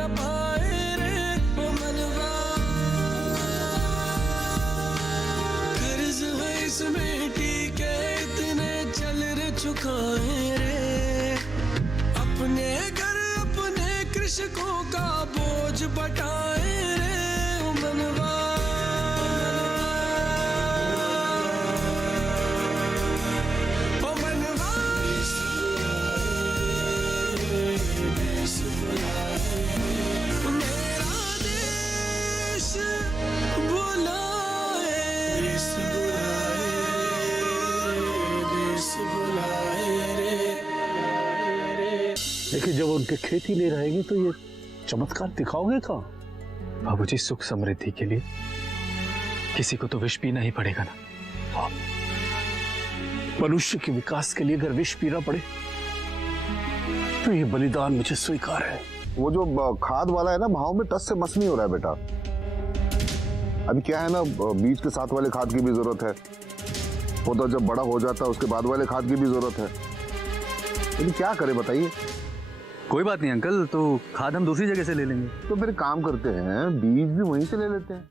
न पाए रे ओ मनवा, कर्ज है इसमें टीके इतने चल रे चुकाए रे, अपने घर अपने कृषकों का बोझ बटाए रे ओ मनवा। लेकिन जब उनके खेती नहीं रहेगी तो ये चमत्कार दिखाओगे कहाँ? बाबूजी, सुख समृद्धि के लिए किसी को तो विष पीना ही पड़ेगा ना। हाँ। मनुष्य के विकास के लिए अगर विष पीना पड़े तो ये बलिदान मुझे स्वीकार है। वो जो खाद वाला है ना, भाव में टस से मस नहीं हो रहा है बेटा। अभी क्या है ना, बीज के साथ वाले खाद की भी जरूरत है, वो तो जब बड़ा हो जाता है उसके बाद वाले खाद की भी जरूरत है। लेकिन क्या करे बताइए? कोई बात नहीं अंकल, तो खाद हम दूसरी जगह से ले लेंगे। तो फिर काम करते हैं, बीज भी वहीं से ले लेते हैं।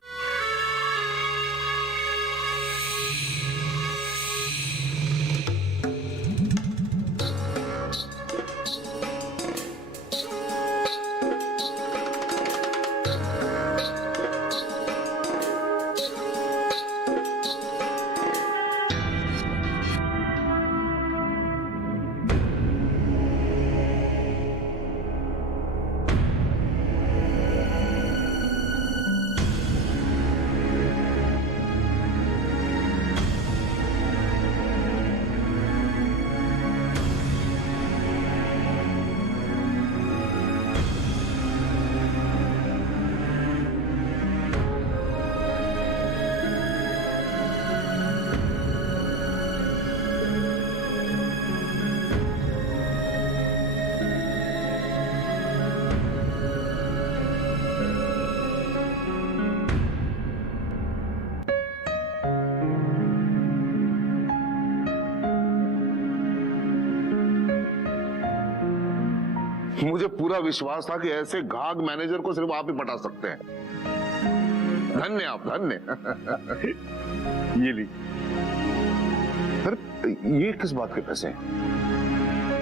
मुझे पूरा विश्वास था कि ऐसे घाघ मैनेजर को सिर्फ आप ही पटा सकते हैं। धन्य आप, धन्य। ये ली। अरे ये किस बात के पैसे हैं?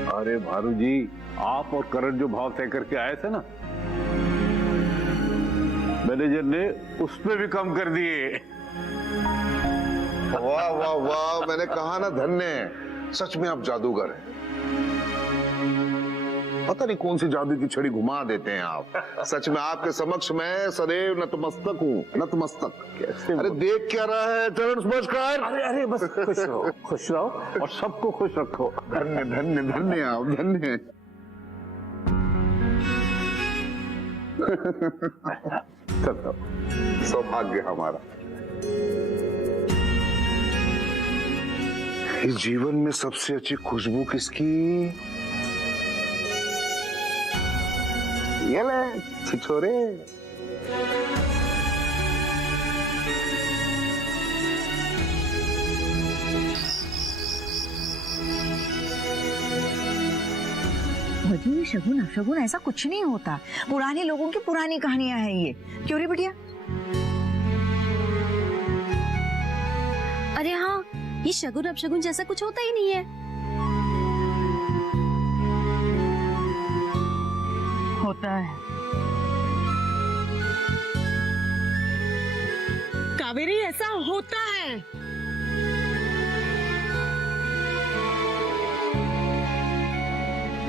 अरे भारू जी, आप और करण जो भाव तय करके आए थे ना, मैनेजर ने उसमें भी कम कर दिए। वाह वाह वाह, मैंने कहा ना धन्य, सच में आप जादूगर हैं। पता नहीं कौन सी जादू की छड़ी घुमा देते हैं आप। सच में आपके समक्ष मैं सदैव नतमस्तक हूँ, नतमस्तक। अरे देख क्या रहा है, चरण स्पर्श कर। अरे अरे बस खुश रहो और सबको खुश रखो। धन्य धन्य धन्य आप, धन्य। सौभाग्य हमारा। इस जीवन में सबसे अच्छी खुशबू किसकी? ये ले छिछोरे। भजी, शगुन अपशगुन ऐसा कुछ नहीं होता। पुराने लोगों की पुरानी कहानियां हैं ये। क्यों रे बिटिया? अरे हाँ, ये शगुन अपशगुन जैसा कुछ होता ही नहीं है। होता है। कावेरी, ऐसा होता है।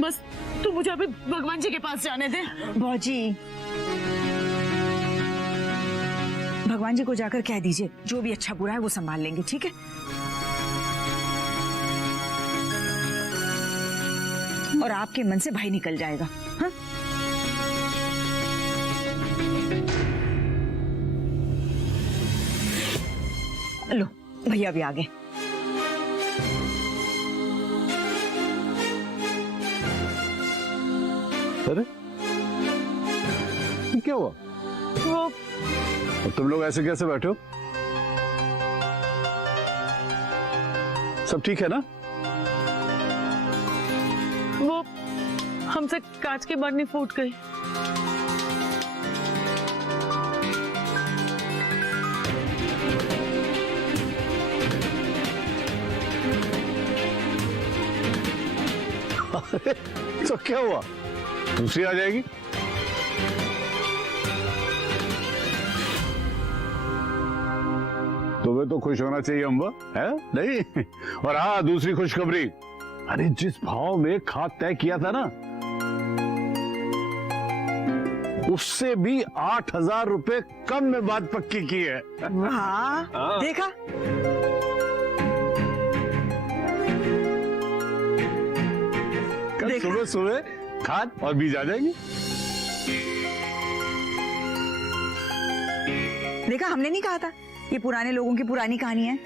बस तू मुझे अभी भगवान जी के पास जाने दे। भौजी, भगवान जी को जाकर कह दीजिए जो भी अच्छा बुरा है वो संभाल लेंगे, ठीक है? और आपके मन से भाई निकल जाएगा। हाँ? लो, भैया भी आ गए। अरे क्या हुआ? वो तुम लोग ऐसे कैसे बैठे हो? सब ठीक है ना? वो हमसे कांच की बर्नी फूट गई। तो क्या हुआ, दूसरी आ जाएगी। तुम्हें तो खुश होना चाहिए अम्बा, है नहीं? और हाँ, दूसरी खुशखबरी, अरे जिस भाव में खाद तय किया था ना, उससे भी 8,000 रुपए कम में बात पक्की की है। हाँ, देखा। कल सुबह सुबह खाद और बीज आ जाएंगे। देखा, हमने नहीं कहा था ये पुराने लोगों की पुरानी कहानी है।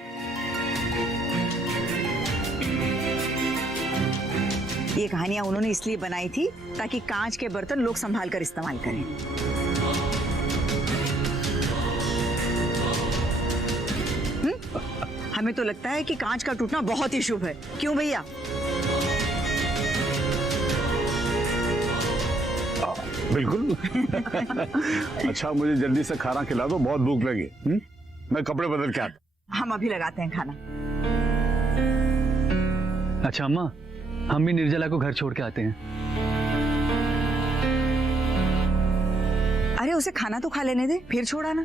ये कहानियां उन्होंने इसलिए बनाई थी ताकि कांच के बर्तन लोग संभाल कर इस्तेमाल करें। हमें तो लगता है कि कांच का टूटना बहुत ही शुभ है, क्यों भैया? बिल्कुल। अच्छा, मुझे जल्दी से खाना खिला दो, बहुत भूख लगी। मैं कपड़े बदल के आता। हम अभी लगाते हैं खाना। अच्छा अम्मा, हम भी निर्जला को घर छोड़ के आते हैं। अरे उसे खाना तो खा लेने दे, फिर छोड़ा ना।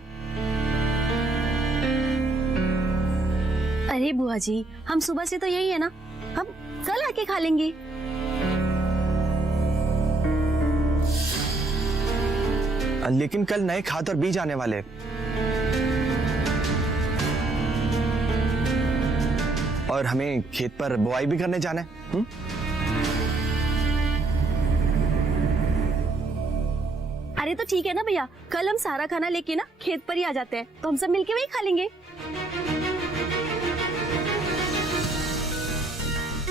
अरे बुआ जी, हम सुबह से तो यही है ना, हम कल आके खा लेंगे। लेकिन कल नए खाद और बीज आने वाले, और हमें खेत पर बुआई भी करने जाना है। अरे तो ठीक है ना भैया, कल हम सारा खाना लेके ना खेत पर ही आ जाते हैं, तो हम सब मिलके वही खा लेंगे।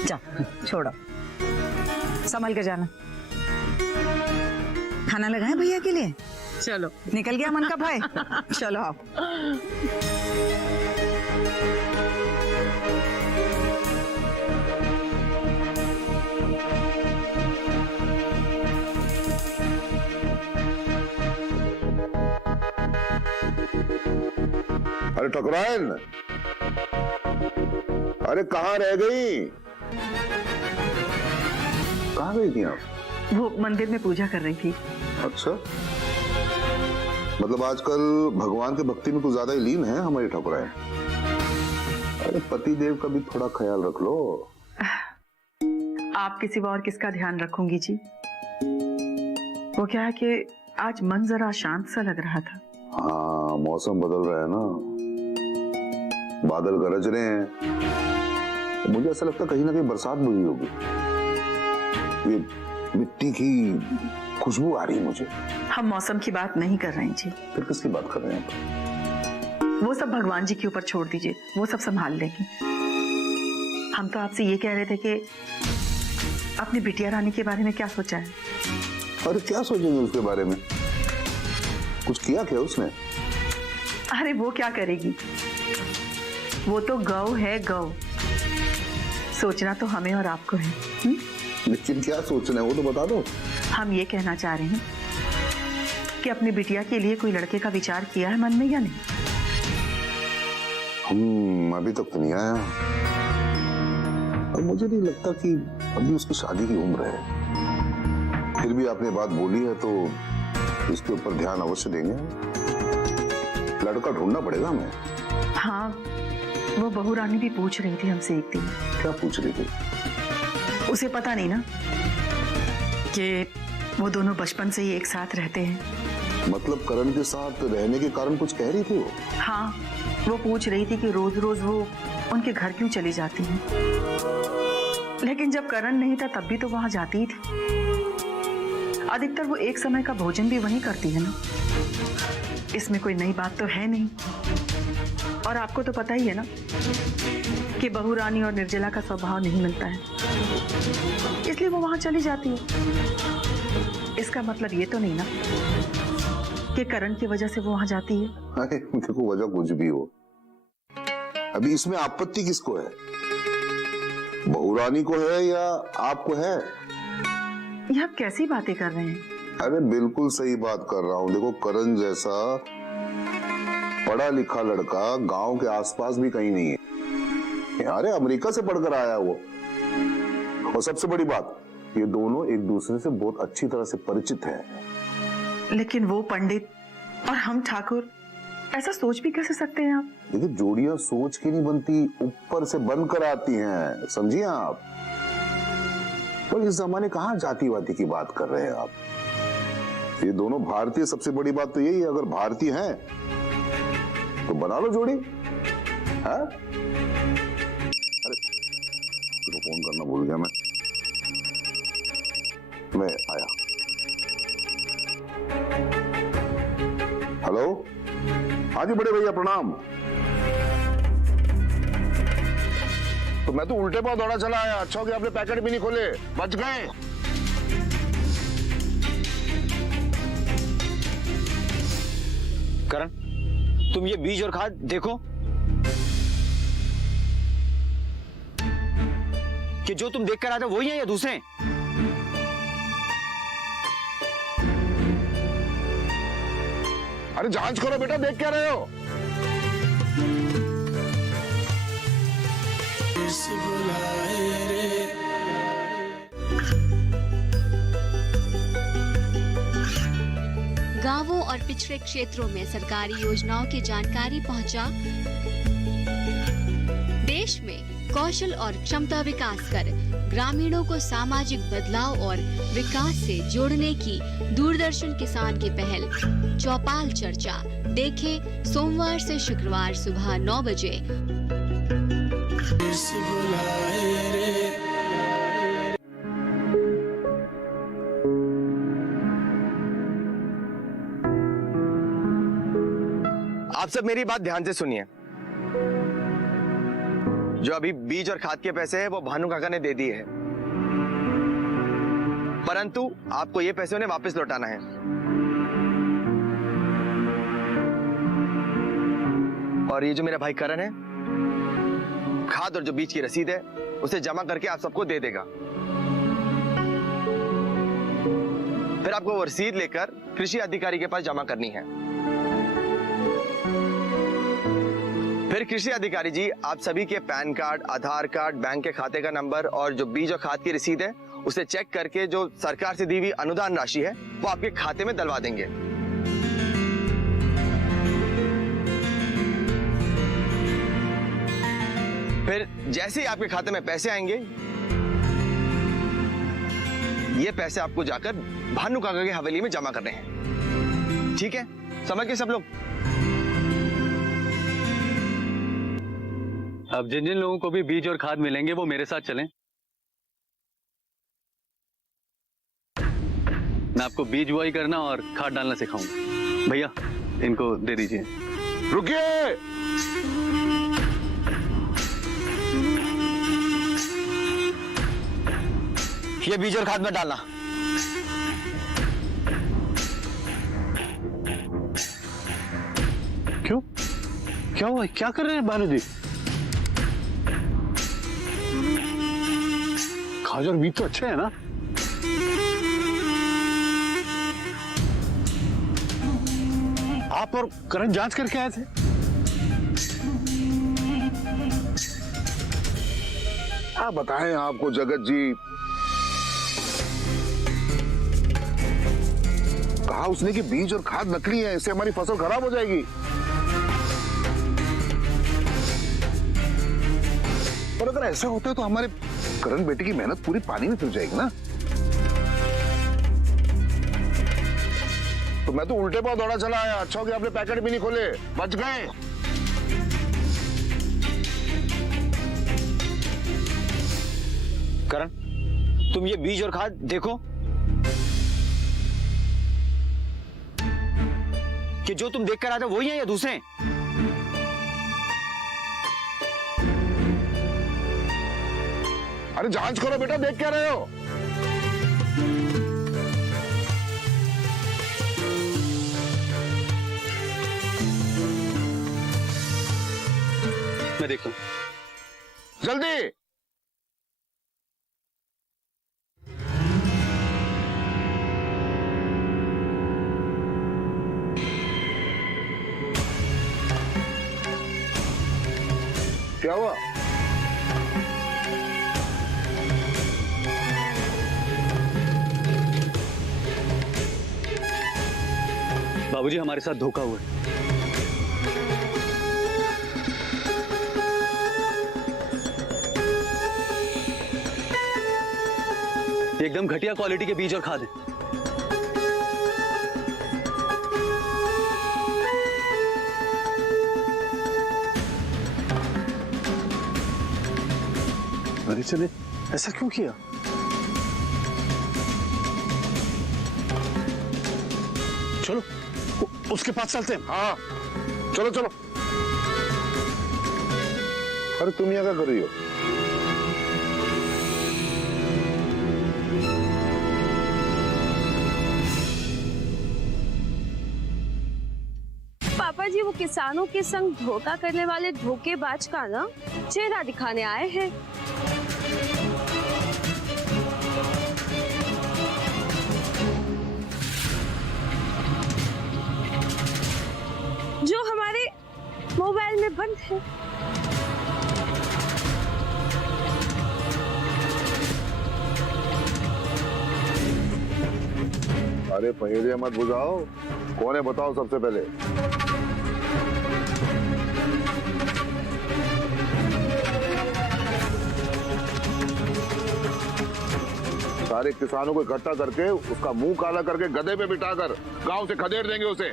जा, छोड़ो, संभल कर जाना। खाना लगाए भैया के लिए? चलो, निकल गया मन का भय। चलो आओ। अरे ठकुराइन, अरे कहाँ रह गई? कहाँ गई थी आप? वो मंदिर में पूजा कर रही थी। अच्छा, मतलब आजकल भगवान के भक्ति में कुछ ज्यादा ही लीन है हमारी ठकुराइन। अरे पति देव का भी थोड़ा ख्याल रख लो। आपके सिवा और किसका ध्यान रखूंगी जी? वो क्या है कि आज मन जरा शांत सा लग रहा था। हाँ, मौसम बदल रहा है ना, बादल गरज रहे हैं, मुझे ऐसा लगता है कहीं ना कहीं बरसात हुई होगी। ये मिट्टी की खुशबू आ रही है मुझे। हम मौसम की बात नहीं कर रहे हैं जी। फिर किसकी बात कर रहे हैं? वो सब भगवान जी के ऊपर छोड़ दीजिए, वो सब संभाल लेंगे। हम तो आपसे ये कह रहे थे कि अपनी बिटिया रानी के बारे में क्या सोचा है? अरे क्या सोचेंगे उसके बारे में? कुछ किया क्या उसने? अरे वो क्या करेगी, वो तो गौ है, गौ। सोचना तो हमें और आपको है। लेकिन क्या सोचना है वो तो बता दो। हम ये कहना चाह रहे हैं कि अपनी बिटिया के लिए कोई लड़के का विचार किया है मन में या नहीं? अभी तक तो नहीं आया, और मुझे नहीं लगता कि अभी उसकी शादी की उम्र है। फिर भी आपने बात बोली है तो इसके ऊपर ध्यान अवश्य देंगे। लड़का ढूंढना पड़ेगा हमें। हाँ, वो बहू रानी भी पूछ रही थी हमसे एक दिन। क्या पूछ रही थी? उसे पता नहीं ना कि वो दोनों बचपन से ही एक साथ रहते हैं। मतलब करण के साथ रहने के कारण कुछ कह रही थी वो? हाँ, वो पूछ रही थी कि रोज रोज वो उनके घर क्यों चली जाती हैं। लेकिन जब करण नहीं था तब भी तो वहां जाती ही थी। अधिकतर वो एक समय का भोजन भी वहीं करती है ना। इसमें कोई नई बात तो है नहीं। और आपको तो पता ही है ना कि बहू रानी और निर्जला का स्वभाव नहीं मिलता है, इसलिए वो वहां चली जाती है। इसका मतलब ये तो नहीं ना कि करण की वजह से वो वहां जाती है। अरे देखो, वजह कुछ भी हो, अभी इसमें आपत्ति किसको है? बहू रानी को है या आपको है? ये आप कैसी बातें कर रहे हैं? अरे बिल्कुल सही बात कर रहा हूँ। देखो, करण जैसा पढ़ा लिखा लड़का गांव के आसपास भी कहीं नहीं है। अरे अमेरिका से पढ़कर आया वो। और सबसे बड़ी बात, ये दोनों एक दूसरे से बहुत अच्छी तरह से परिचित हैं। लेकिन वो पंडित और हम ठाकुर ऐसा सोच भी कैसे सकते हैं आप? देखिए, जोड़ियां सोच के नहीं बनती, ऊपर से बनकर आती हैं, समझिए आप। पर इस जमाने कहाँ जातिवादी की बात कर रहे हैं आप? ये दोनों भारतीय, सबसे बड़ी बात तो यही है, अगर भारतीय हैं तो बना लो जोड़ी। है? अरे तो फोन करना भूल गया मैं आया। हेलो, हाँ जी बड़े भैया प्रणाम। तो मैं तो उल्टे पांव दौड़ा चला आया। अच्छा हो गया आपने पैकेट भी नहीं खोले, बच गए। करण, तुम ये बीज और खाद देखो कि जो तुम देख कर आए थे वही है या दूसरे? अरे जांच करो बेटा, देख क्या रहे हो? इस बुलाए रे गांवों और पिछड़े क्षेत्रों में सरकारी योजनाओं की जानकारी पहुंचा। देश में कौशल और क्षमता विकास कर ग्रामीणों को सामाजिक बदलाव और विकास से जोड़ने की दूरदर्शन किसान की पहल चौपाल चर्चा देखें सोमवार से शुक्रवार सुबह 9 बजे। इस बुलाए रे आप सब मेरी बात ध्यान से सुनिए। जो अभी बीज और खाद के पैसे हैं वो भानु काका ने दे दिए हैं, परंतु आपको ये पैसे उन्हें वापस लौटाना है। और ये जो मेरा भाई करण है, खाद और जो बीज की रसीद है उसे जमा करके आप सबको दे देगा। फिर आपको वो रसीद लेकर कृषि अधिकारी के पास जमा करनी है। फिर कृषि अधिकारी जी आप सभी के पैन कार्ड, आधार कार्ड, बैंक के खाते का नंबर और जो बीज और खाद की रसीद है उसे चेक करके जो सरकार से दी हुई अनुदान राशि है वो आपके खाते में डलवा देंगे। फिर जैसे ही आपके खाते में पैसे आएंगे, ये पैसे आपको जाकर भानु काका की हवेली में जमा करने हैं। ठीक है, समझ गए सब लोग? अब जिन जिन लोगों को भी बीज और खाद मिलेंगे वो मेरे साथ चलें। मैं आपको बीज बुआई करना और खाद डालना सिखाऊंगा। भैया इनको दे दीजिए। रुकिए, ये बीज और खाद में डालना। क्यों? क्या हुआ? क्या कर रहे हैं भानु जी? खाद और बीज तो अच्छे हैं ना? आप और करण जांच करके आए थे? आप बताएं आपको जगत जी, कहा उसने कि बीज और खाद नकली है, इससे हमारी फसल खराब हो जाएगी। पर अगर ऐसा होता है तो हमारे करण बेटे की मेहनत पूरी पानी में फिर जाएगी ना। तो मैं तो उल्टे पांव दौड़ा चला आया। अच्छा हो गया आपने पैकेट भी नहीं खोले, बच गए। करण, तुम ये बीज और खाद देखो कि जो तुम देख कर आए थे वही है या दूसरे? अरे जांच करो बेटा, देख क्या रहे हो? मैं देखता हूं। जल्दी। क्या हुआ? बाबूजी हमारे साथ धोखा हुआ है। एकदम घटिया क्वालिटी के बीज और खाद है। मनीषा ने ऐसा क्यों किया? चलो उसके पास चलते हैं। हाँ चलो चलो। अरे तुम यहाँ क्या कर रही हो? पापा जी वो किसानों के संग धोखा करने वाले धोखेबाज का ना चेहरा दिखाने आए हैं। जो हमारे मोबाइल में बंद है। अरे पहेलियां मत बुझाओ, कौन है बताओ सबसे पहले। सारे किसानों को इकट्ठा करके उसका मुंह काला करके गधे पे बिठाकर गांव से खदेड़ देंगे उसे।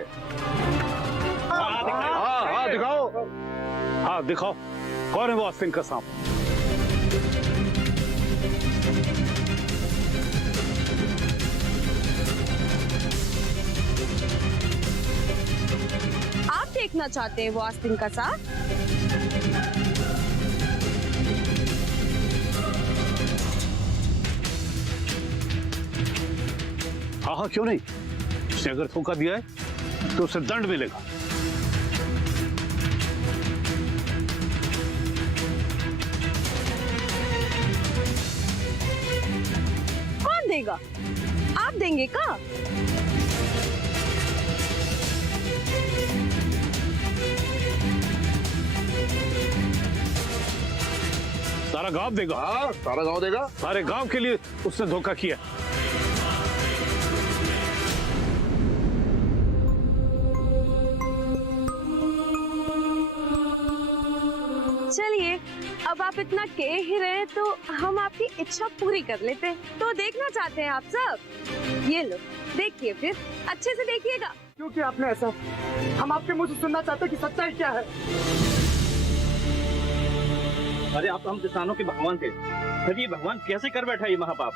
हाँ दिखाओ। हाँ दिखाओ कौन है वो आस्तीन का सांप। आप देखना चाहते हैं वो आस्तीन का सांप? हाँ क्यों नहीं, उसने अगर धोखा दिया है तो उसे दंड मिलेगा। कौन देगा? आप देंगे का? सारा गांव देगा। हाँ सारा गांव देगा। सारे गांव के लिए उसने धोखा किया। चलिए अब आप इतना कह ही रहे हैं तो हम आपकी इच्छा पूरी कर लेते हैं। तो देखना चाहते हैं आप सब? ये लो देखिए, फिर अच्छे से देखिएगा। क्यों किया आपने ऐसा? हम आपके मुंह से सुनना चाहते हैं कि सच्चाई क्या है। अरे आप तो हम किसानों के भगवान थे, फिर ये भगवान कैसे कर बैठा ये महापाप?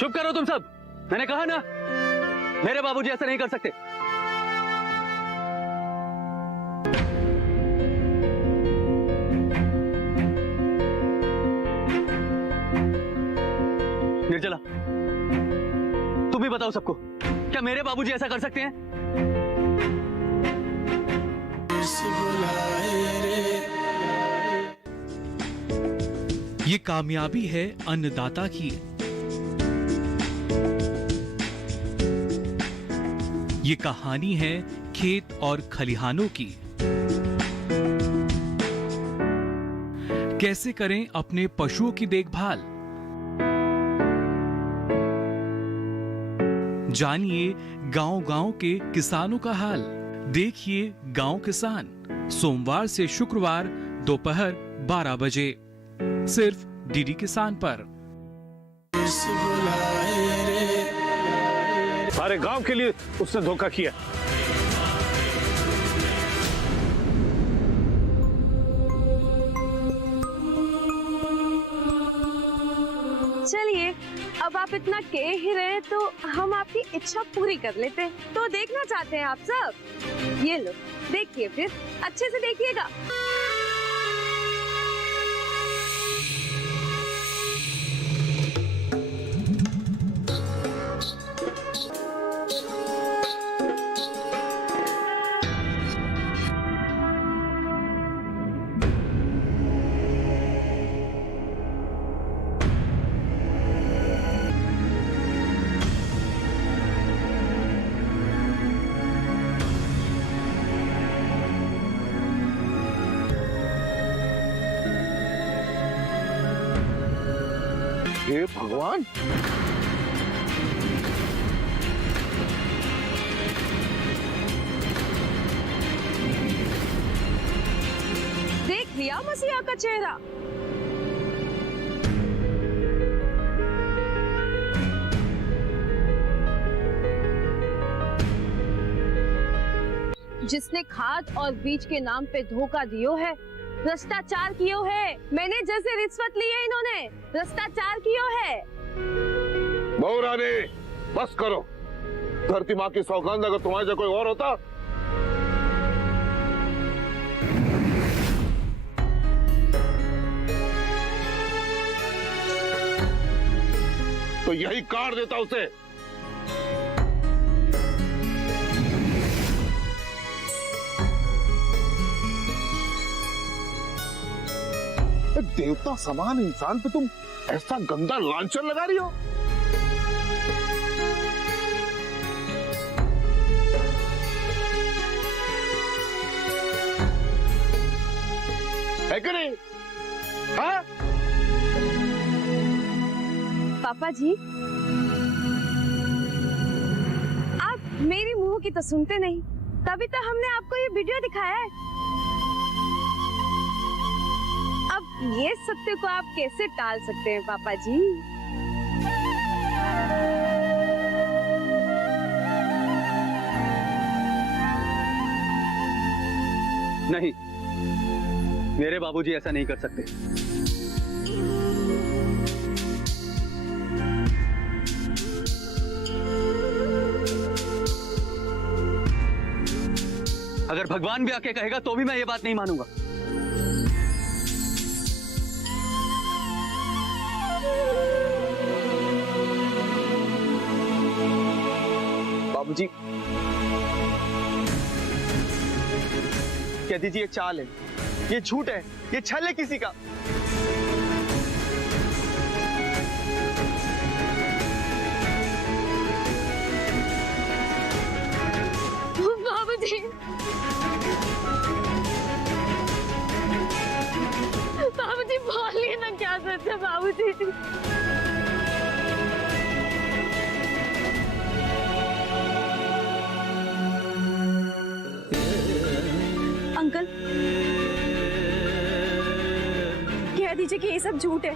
चुप करो तुम सब, मैंने कहा ना मेरे बाबूजी ऐसा नहीं कर सकते। निर्जला तुम ही बताओ सबको, क्या मेरे बाबूजी ऐसा कर सकते हैं? ये कामयाबी है अन्नदाता की। ये कहानी है खेत और खलिहानों की। कैसे करें अपने पशुओं की देखभाल, जानिए गांव-गांव के किसानों का हाल। देखिए गांव किसान, सोमवार से शुक्रवार दोपहर 12 बजे सिर्फ डीडी किसान पर। सारे गांव के लिए उसने धोखा किया। चलिए अब आप इतना कह ही रहे हैं तो हम आपकी इच्छा पूरी कर लेते हैं। तो देखना चाहते हैं आप सब? ये लो देखिए, फिर अच्छे से देखिएगा। हे भगवान, लिया मसीहा का चेहरा। जिसने खाद और बीज के नाम पे धोखा दियो है, भ्रष्टाचार कियो है। मैंने जैसे रिश्वत ली है, इन्होंने भ्रष्टाचार कियो है। बहू रानी बस करो। धरती माँ की सौगंध, अगर तुम्हारे जगह कोई और होता तो यही काट देता उसे। देवता समान इंसान पे तुम ऐसा गंदा लांछन लगा रही हो। है कि नहीं? हाँ? पापा जी, आप मेरी मुंह की तो सुनते नहीं, तभी तो हमने आपको ये वीडियो दिखाया है। अब ये सत्य को आप कैसे टाल सकते हैं पापा जी? नहीं, मेरे बाबूजी ऐसा नहीं कर सकते। अगर भगवान भी आके कहेगा तो भी मैं ये बात नहीं मानूंगा। बाबूजी, कह दीजिए चाल है, ये झूठ है, ये छल है किसी का। बाबूजी, बाबूजी बोलिए ना, क्या सच है बाबूजी? अंकल, कह दीजिए कि ये सब झूठ है।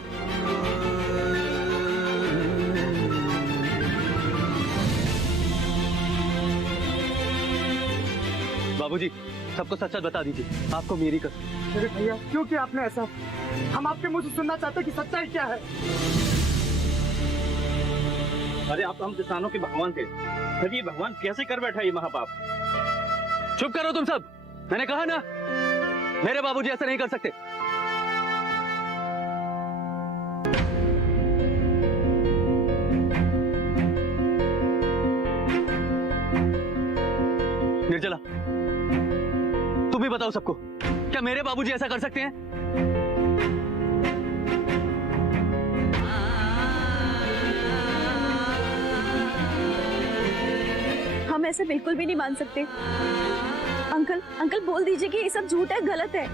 बाबूजी, सबको सच सच बता दीजिए, आपको मेरी कसम। मेरे भैया, क्यों किया आपने ऐसा? हम आपके मुंह से सुनना चाहते हैं कि सच्चाई क्या है। अरे आप हम किसानों के भगवान थे, फिर ये भगवान कैसे कर बैठा ये महापाप? चुप करो तुम सब, मैंने कहा ना, मेरे बाबूजी ऐसा नहीं कर सकते। निर्जला, तुम भी बताओ सबको, क्या मेरे बाबूजी ऐसा कर सकते हैं? हम ऐसे बिल्कुल भी नहीं मान सकते। अंकल बोल दीजिए कि ये सब झूठ है, गलत है।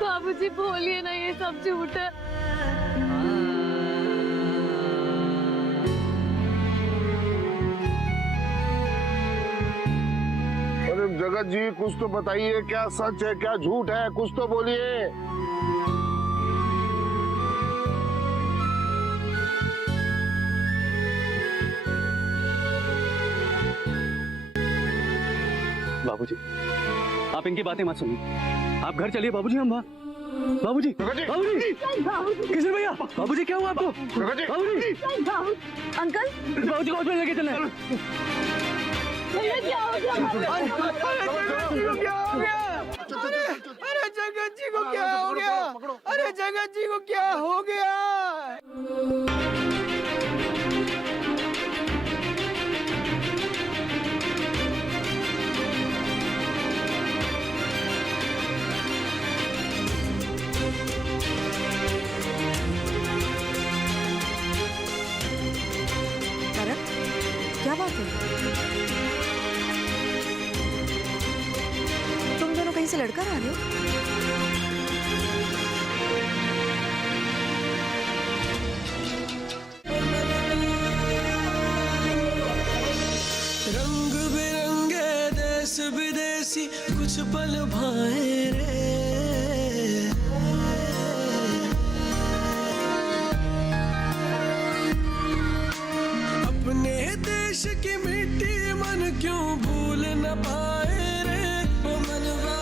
बाबूजी बोलिए ना, ये सब झूठ है। अरे जगत जी, कुछ तो बताइए, क्या सच है क्या झूठ है, कुछ तो बोलिए। बाबूजी, आप इनकी बातें मत सुनिए, आप घर चलिए। बाबूजी, हम बाबूजी, बाबूजी, किशोर भैया, बाबूजी क्या हुआ आपको? बाबूजी, अंकल, बाबूजी को हॉस्पिटल लेके चलना है। क्या हो गया? अरे जगत जी को क्या हो गया? अरे जगत जी को क्या हो गया? क्या बात है? तुम दोनों कहीं से लड़कर आ रहे हो? कुछ पल भाए रे। अपने देश की मिट्टी मन क्यों भूल न पाए रे। ओ मनवा